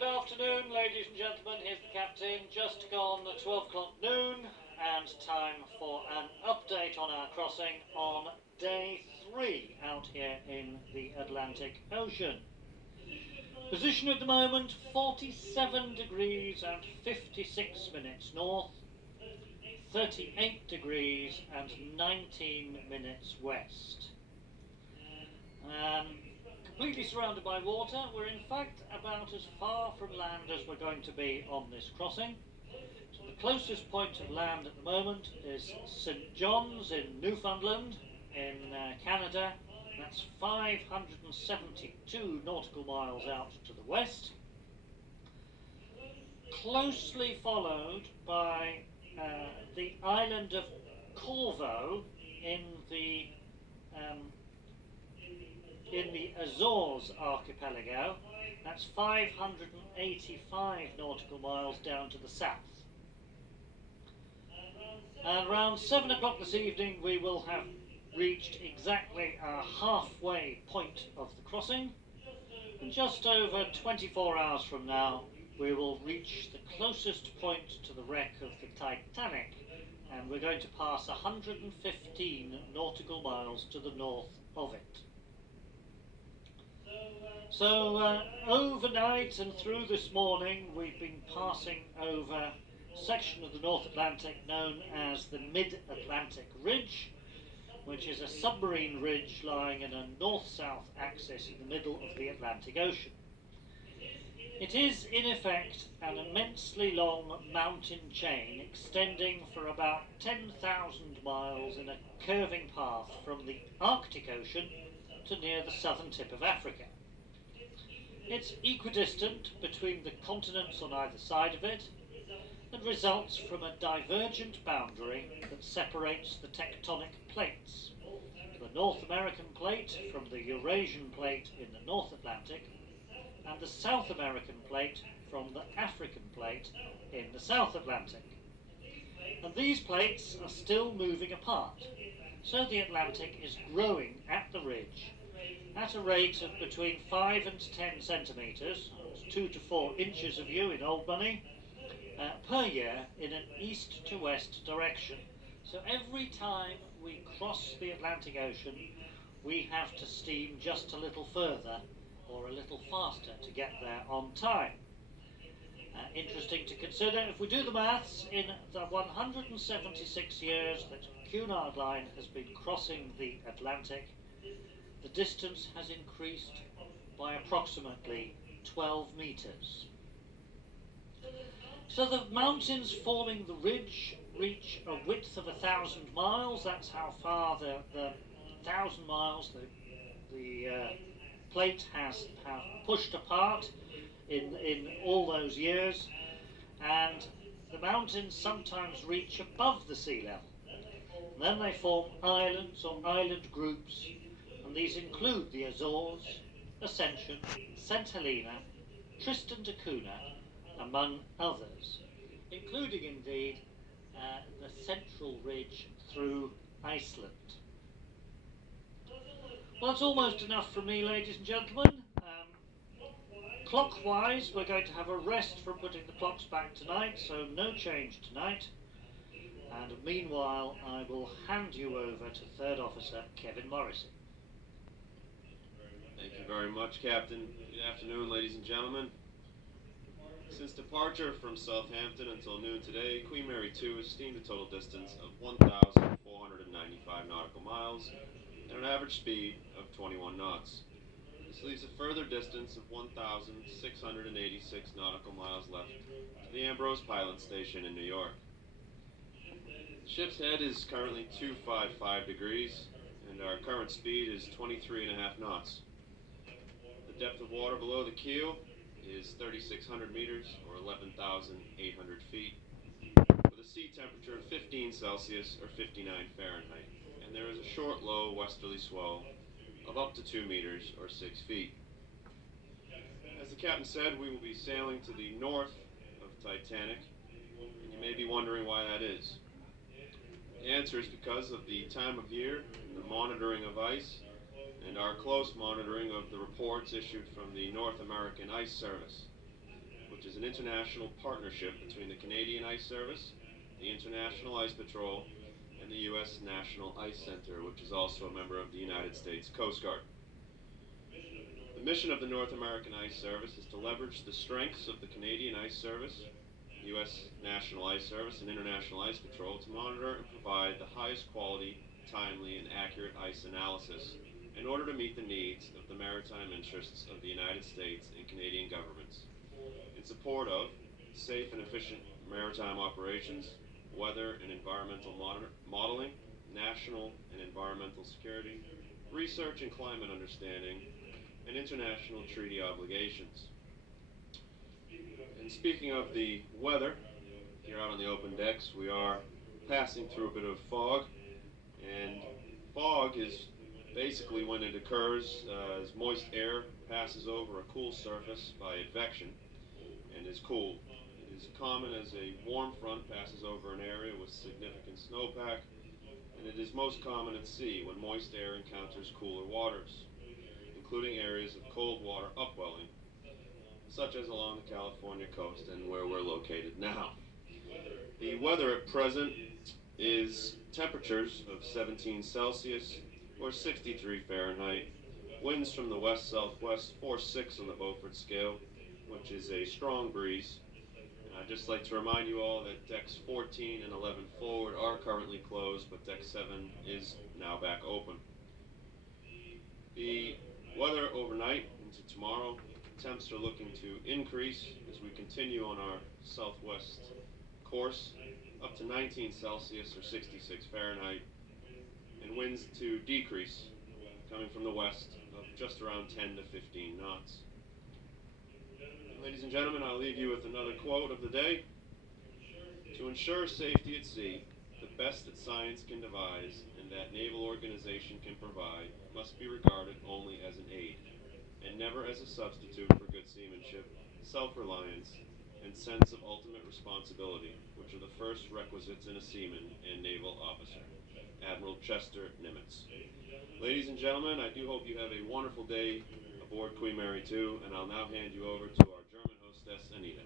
Good afternoon, ladies and gentlemen. Here's the captain. Just gone 12 o'clock noon, and time for an update on our crossing on day 3 out here in the Atlantic Ocean. Position at the moment 47 degrees and 56 minutes north, 38 degrees and 19 minutes west. Completely surrounded by water. We're in fact about as far from land as we're going to be on this crossing. So the closest point of land at the moment is St John's in Newfoundland in Canada. That's 572 nautical miles out to the west. Closely followed by the island of Corvo in the Azores archipelago. That's 585 nautical miles down to the south. And around 7 o'clock this evening we will have reached exactly our halfway point of the crossing, and just over 24 hours from now we will reach the closest point to the wreck of the Titanic, and we're going to pass 115 nautical miles to the north of it. So overnight and through this morning we've been passing over a section of the North Atlantic known as the Mid-Atlantic Ridge, which is a submarine ridge lying in a north-south axis in the middle of the Atlantic Ocean. It is in effect an immensely long mountain chain extending for about 10,000 miles in a curving path from the Arctic Ocean to near the southern tip of Africa. It's equidistant between the continents on either side of it, and results from a divergent boundary that separates the tectonic plates. The North American plate from the Eurasian plate in the North Atlantic, and the South American plate from the African plate in the South Atlantic. And these plates are still moving apart, so the Atlantic is growing at the ridge at a rate of between 5 and 10 centimetres, 2 to 4 inches of view in old money, per year in an east to west direction. So every time we cross the Atlantic Ocean we have to steam just a little further or a little faster to get there on time. Interesting to consider, if we do the maths, in the 176 years that Cunard line has been crossing the Atlantic, the distance has increased by approximately 12 metres. So the mountains forming the ridge reach a width of 1,000 miles. That's how far the 1,000 miles the plate has pushed apart in all those years, and the mountains sometimes reach above the sea level. And then they form islands or island groups, and these include the Azores, Ascension, St Helena, Tristan da Cunha, among others, including indeed the central ridge through Iceland. Well, that's almost enough from me, ladies and gentlemen. Clockwise, we're going to have a rest from putting the clocks back tonight, so no change tonight. And meanwhile, I will hand you over to Third Officer Kevin Morrison. Thank you very much, Captain. Good afternoon, ladies and gentlemen. Since departure from Southampton until noon today, Queen Mary 2 has steamed a total distance of 1,495 nautical miles and an average speed of 21 knots. This leaves a further distance of 1,686 nautical miles left to the Ambrose Pilot Station in New York. The ship's head is currently 255 degrees, and our current speed is 23.5 knots. The depth of water below the keel is 3,600 meters, or 11,800 feet, with a sea temperature of 15 Celsius, or 59 Fahrenheit, and there is a short, low westerly swell of up to 2 meters, or 6 feet. As the captain said, we will be sailing to the north of Titanic, and you may be wondering why that is. The answer is because of the time of year, the monitoring of ice, and our close monitoring of the reports issued from the North American Ice Service. which is an international partnership between the Canadian Ice Service, the International Ice Patrol, and the U.S. National Ice Center, which is also a member of the United States Coast Guard. The mission of the North American Ice Service is to leverage the strengths of the Canadian Ice Service, U.S. National Ice Service, and International Ice Patrol to monitor and provide the highest quality, timely, and accurate ice analysis in order to meet the needs of the maritime interests of the United States and Canadian governments, in support of safe and efficient maritime operations, weather and environmental modeling, national and environmental security, research and climate understanding, and international treaty obligations. And speaking of the weather, here out on the open decks, we are passing through a bit of fog, and fog is basically when it occurs as moist air passes over a cool surface by advection and is cooled. It is common as a warm front passes over an area with significant snowpack, and it is most common at sea when moist air encounters cooler waters, including areas of cold water upwelling, such as along the California coast and where we're located now. The weather at present is temperatures of 17 Celsius or 63 Fahrenheit, winds from the west-southwest 4-6 on the Beaufort scale, which is a strong breeze. And I'd just like to remind you all that decks 14 and 11 forward are currently closed, but deck 7 is now back open. The weather overnight into tomorrow, temps are looking to increase as we continue on our southwest course, up to 19 Celsius or 66 Fahrenheit, and winds to decrease, coming from the west, of just around 10 to 15 knots. Ladies and gentlemen, I'll leave you with another quote of the day. To ensure safety at sea, the best that science can devise and that naval organization can provide must be regarded only as an aid, and never as a substitute for good seamanship, self-reliance, and sense of ultimate responsibility, which are the first requisites in a seaman and naval officer. Admiral Chester Nimitz. Ladies and gentlemen, I do hope you have a wonderful day aboard Queen Mary 2, and I'll now hand you over to our German hostess, Anita.